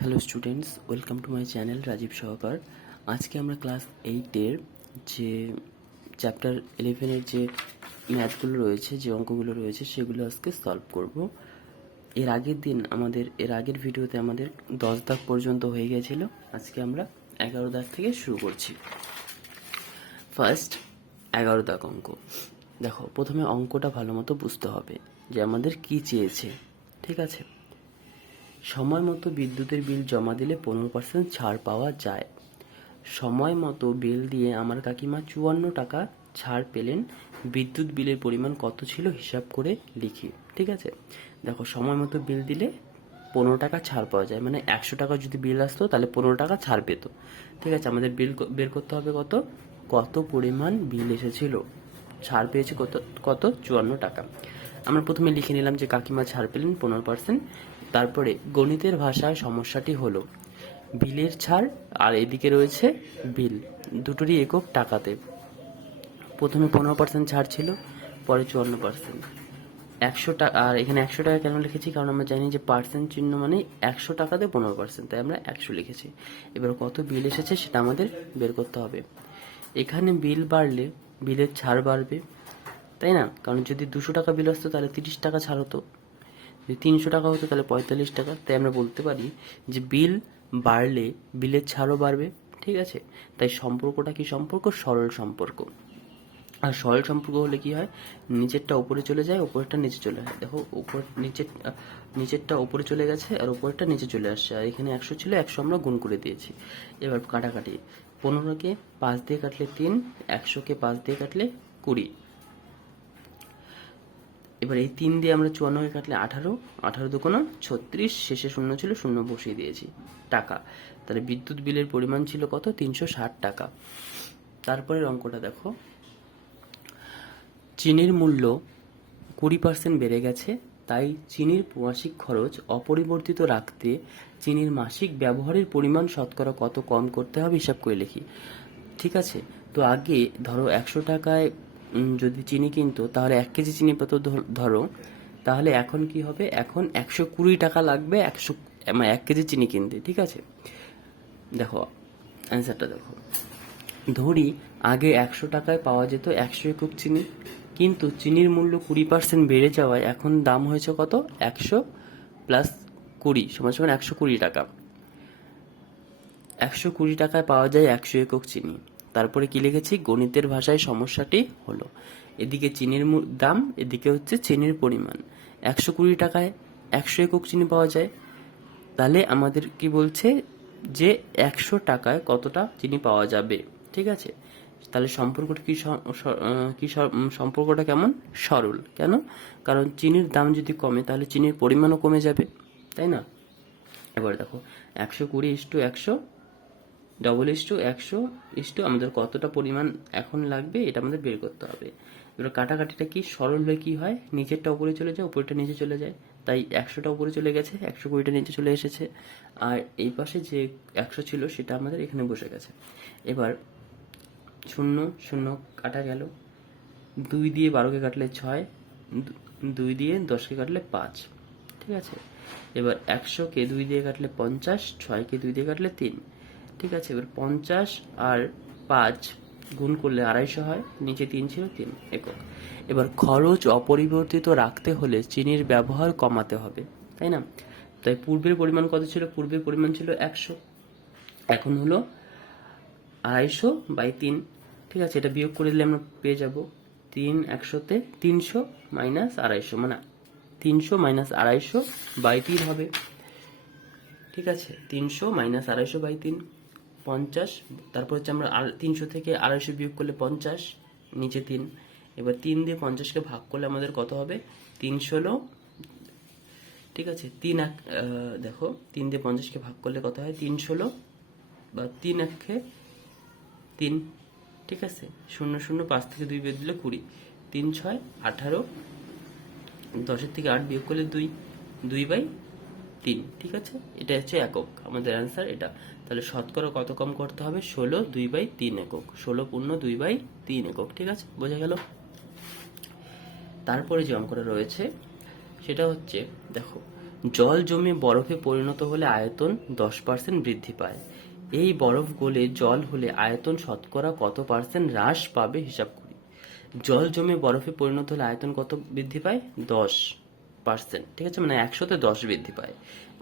Hello students, welcome to my channel Rajib Sahakar. আজকে আমরা class 8-এর যে চ্যাপ্টার 11-এর যে ম্যাথগুলো রয়েছে, যে অঙ্কগুলো রয়েছে, সেগুলো আজকে সলভ করব। এর আগের ভিডিওতে আমাদের 10 দাগ পর্যন্ত হয়ে গেছিল। আজকে আমরা 11 দাগ থেকে শুরু করছি। ফার্স্ট 11 দাগ অঙ্ক। দেখো, প্রথমে অঙ্কটা ভালো মতো বুঝতে হবে যে আমাদের কি চেয়েছে। ঠিক আছে, সময় মতো বিদ্যুতের বিল জমা দিলে 15% ছাড় পাওয়া যায়। সময় মতো বিল দিয়ে আমার কাকিমা 54 টাকা ছাড় পেলেন। বিদ্যুৎ বিলের পরিমাণ কত ছিল হিসাব করে লিখি। ঠিক আছে, দেখো, সময় মতো বিল দিলে 15 টাকা ছাড় পাওয়া যায়, মানে 100 টাকা যদি বিল আসতো তাহলে 15 টাকা ছাড় পেত। ঠিক আছে, আমাদের বিল বের করতে হবে কত পরিমাণ বিল এসেছিল। ছাড় পেয়েছে কত 54 টাকা। আমরা প্রথমে লিখে নিলাম যে কাকিমা ছাড় পেলেন 15%। তারপরে গণিতের ভাষায় সমস্যাটি হলো বিলের ছাড় আর এদিকে রয়েছে বিল, দুটোরই একক টাকাতে। প্রথমে 15% ছাড় ছিল, পরে 54%। 100 টাকা, আর এখানে 100 টাকা কেন লিখেছি, কারণ আমরা জানি যে পার্সেন্ট চিহ্ন মানে 100 টাকাতে 15%, তাই আমরা 100 লিখেছি। এবার কত বিল এসেছে সেটা আমাদের বের করতে হবে। এখানে বিল বাড়লে বিলের ছাড় বাড়বে, তাই না? কারণ যদি 200 টাকা বিল আসতো তাহলে 30 টাকা ছাড় হতো, যদি 300 টাকা হতো তাহলে 45 টাকা। তাই আমরা বলতে পারি যে বিল বাড়লে বিলের ছাড়ও বাড়বে। ঠিক আছে, তাই সম্পর্কটা কি সম্পর্ক? সরল সম্পর্ক। আর সরল সম্পর্ক হলে কি হয়, নিচেরটা উপরে চলে যায়, উপরেরটা নিচে চলে যায়। দেখো, নিচেরটা উপরে চলে গেছে আর উপরেরটা নিচে চলে আসছে। আর এখানে 100 ছিল, 100 আমরা গুণ করে দিয়েছি। এবার কাটাকাটি, 15কে 5 দিয়ে কাটলে 3, 100কে 5 দিয়ে কাটলে 20। এবার এই 3 দিয়ে আমরা 54কে কাটলে 18, 18 দুগুণ 36, শেষে শূন্য ছিল, শূন্য বসিয়ে দিয়েছি। টাকা, তাহলে বিদ্যুৎ বিলের পরিমাণ ছিল কত? 360 টাকা। তারপরের অঙ্কটা দেখো, চিনির মূল্য 20% বেড়ে গেছে, তাই চিনির মাসিক খরচ অপরিবর্তিত রাখতে চিনির মাসিক ব্যবহারের পরিমাণ শতকরা কত কম করতে হবে হিসাব করে লিখি। ঠিক আছে, তো আগে ধরো 100 টাকায় যদি চিনি কিনতো তাহলে 1 কেজি চিনি পেত ধরো, তাহলে এখন কি হবে, এখন 120 টাকা লাগবে 1 কেজি চিনি কিনতে। ঠিক আছে, দেখো অ্যান্সারটা দেখো। ধরি আগে 100 টাকায় পাওয়া যেত 100 একক চিনি, কিন্তু চিনির মূল্য 20% বেড়ে যাওয়ায় এখন দাম হয়েছে কত? 100 প্লাস 20 সমান সমান 120 টাকা। 120 টাকায় পাওয়া যায় 100 একক চিনি। তারপরে কি লিখেছি? গণিতের ভাষায় সমস্যাটি হলো, এদিকে চিনির দাম, এদিকে হচ্ছে চিনির পরিমাণ। 120 টাকায় 100 একক চিনি পাওয়া যায়, তাহলে আমাদের কি বলছে যে 100 টাকায় কতটা চিনি পাওয়া যাবে। ঠিক আছে, তাহলে সম্পর্কটা সম্পর্কটা কেমন? সরল। কেন? কারণ চিনির দাম যদি কমে তাহলে চিনির পরিমাণও কমে যাবে, তাই না? এবার দেখো, 120:100 100 আমাদের কতটা পরিমাণ এখন লাগবে এটা আমাদের বের করতে হবে। এবার কাটাকাটিটা কি সরল হলে কি হয়, নিচেরটা উপরে চলে যায়, উপরেরটা নিচে চলে যায়। তাই 100টা উপরে চলে গেছে, 120টা নিচে চলে এসেছে, আর এই পাশে যে 100 ছিল সেটা আমাদের এখানে বসে গেছে। এবার 0 0 কাটা গেল, 2 দিয়ে 12কে কাটলে 6, 2 দিয়ে 10কে কাটলে 5। ঠিক আছে, এবার 100কে 2 দিয়ে কাটলে 50, 6কে 2 দিয়ে কাটলে 3। ঠিক আছে, এবার 50 আর 5 গুণ করলে 250 হয়, নিচে 3 ছিল, 3 একক। এবার খরচ অপরিবর্তিত রাখতে হলে চিনির ব্যবহার কমাতে হবে, তাই না? তাই পূর্বের পরিমাণ কত ছিল? পূর্বের পরিমাণ ছিল 100, এখন হলো 250/3। ঠিক আছে, এটা বিয়োগ করে দিলে আমরা পেয়ে যাব 3 100-তে 300 মাইনাস 250, মানে 300 মাইনাস 250/3 হবে। ঠিক আছে, 300 মাইনাস 250/3 50। তারপর হচ্ছে আমরা 300 থেকে 250 বিয়োগ করলে 50, নিচে 3। এবার 3 দিয়ে 50কে ভাগ করলে আমাদের কত হবে? 316। ঠিক আছে, দেখো 3 দিয়ে 50কে ভাগ করলে কত হয়? 316 বা 3 একে 3। ঠিক আছে, 0 0 5 থেকে 2 বিয়োগ দিলে 20, 3 6 18, 10-এর থেকে 8 বিয়োগ করলে 2, 2/3। ঠিক আছে, এটা হচ্ছে একক, আমাদের অ্যান্সার এটা। তাহলে শতকরা কত কম করতে হবে? 16 2/3 একক, 16 পূর্ণ 2/3 একক। ঠিক আছে, বোঝা গেল? তারপরে যে অঙ্কটা রয়েছে সেটা হচ্ছে, দেখো, জল জমে বরফে পরিণত হলে আয়তন 10% বৃদ্ধি পায়। এই বরফ গলে জল হলে আয়তন শতকরা কত পার্সেন্ট হ্রাস পাবে হিসাব করি। জল জমে বরফে পরিণত হলে আয়তন কত বৃদ্ধি পায়? 10%। ঠিক আছে, মানে 100-তে 10 বৃদ্ধি পায়।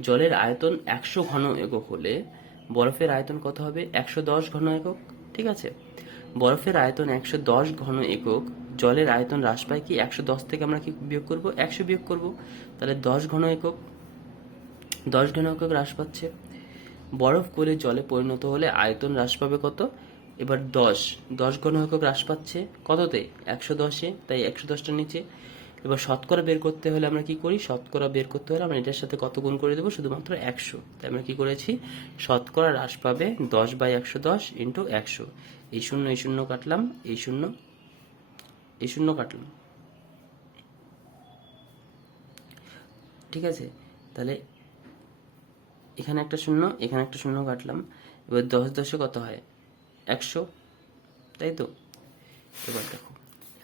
জলের আয়তন 100 ঘন একক হলে বরফের আয়তন কত হবে? 110 ঘন একক। ঠিক আছে, বরফের আয়তন 110 ঘন একক, জলের আয়তন হ্রাস পায় কি? 110 থেকে আমরা কি বিয়োগ করব? 100 বিয়োগ করব, তাহলে 10 ঘন একক, 10 ঘন একক হ্রাস পাচ্ছে। বরফ গলে জলে পরিণত হলে আয়তন হ্রাস পাবে কত? এবার 10 ঘন একক হ্রাস পাচ্ছে কততে? 110-এ, তাই 110টা নিচে। এবার শতকরা বের করতে হলে আমরা কি করি? শতকরা বের করতে হলে আমরা এটার সাথে কত গুণ করে দেবো? শুধুমাত্র 100। তাই আমরা কি করেছি? শতকরা হ্রাস পাবে 10/110 ইন্টু 100। এই শূন্য কাটলাম, এই শূন্য কাটলাম। ঠিক আছে, তাহলে এখানে একটা শূন্য, এখানে একটা শূন্য কাটলাম। এবার 10 কত হয়? 100, তাই তো? এবার দেখো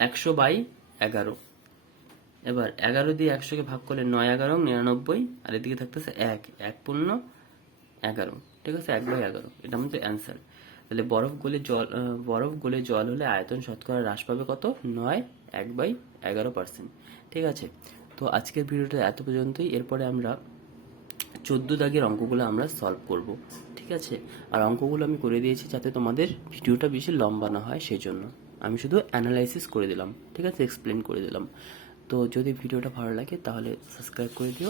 100/11। এবার 11 দিয়ে 100কে ভাগ করলে 9-11 99, আর এদিকে থাকতেছে 1 পূর্ণ 11। ঠিক আছে, 1/11, এটা আমাদের অ্যান্সার। তাহলে বরফ গলে জল হলে আয়তন শতকরা হ্রাস পাবে কত? 9, 1/11%। ঠিক আছে, তো আজকের ভিডিওটা এত পর্যন্তই। এরপরে আমরা 14 দাগের অঙ্কগুলো আমরা সলভ করব। ঠিক আছে, আর অঙ্কগুলো আমি করে দিয়েছি যাতে তোমাদের ভিডিওটা বেশি লম্বা না হয়, সেই জন্য আমি শুধু অ্যানালাইসিস করে দিলাম। ঠিক আছে, এক্সপ্লেন করে দিলাম। তো যদি ভিডিওটা ভালো লাগে তাহলে সাবস্ক্রাইব করে দিও।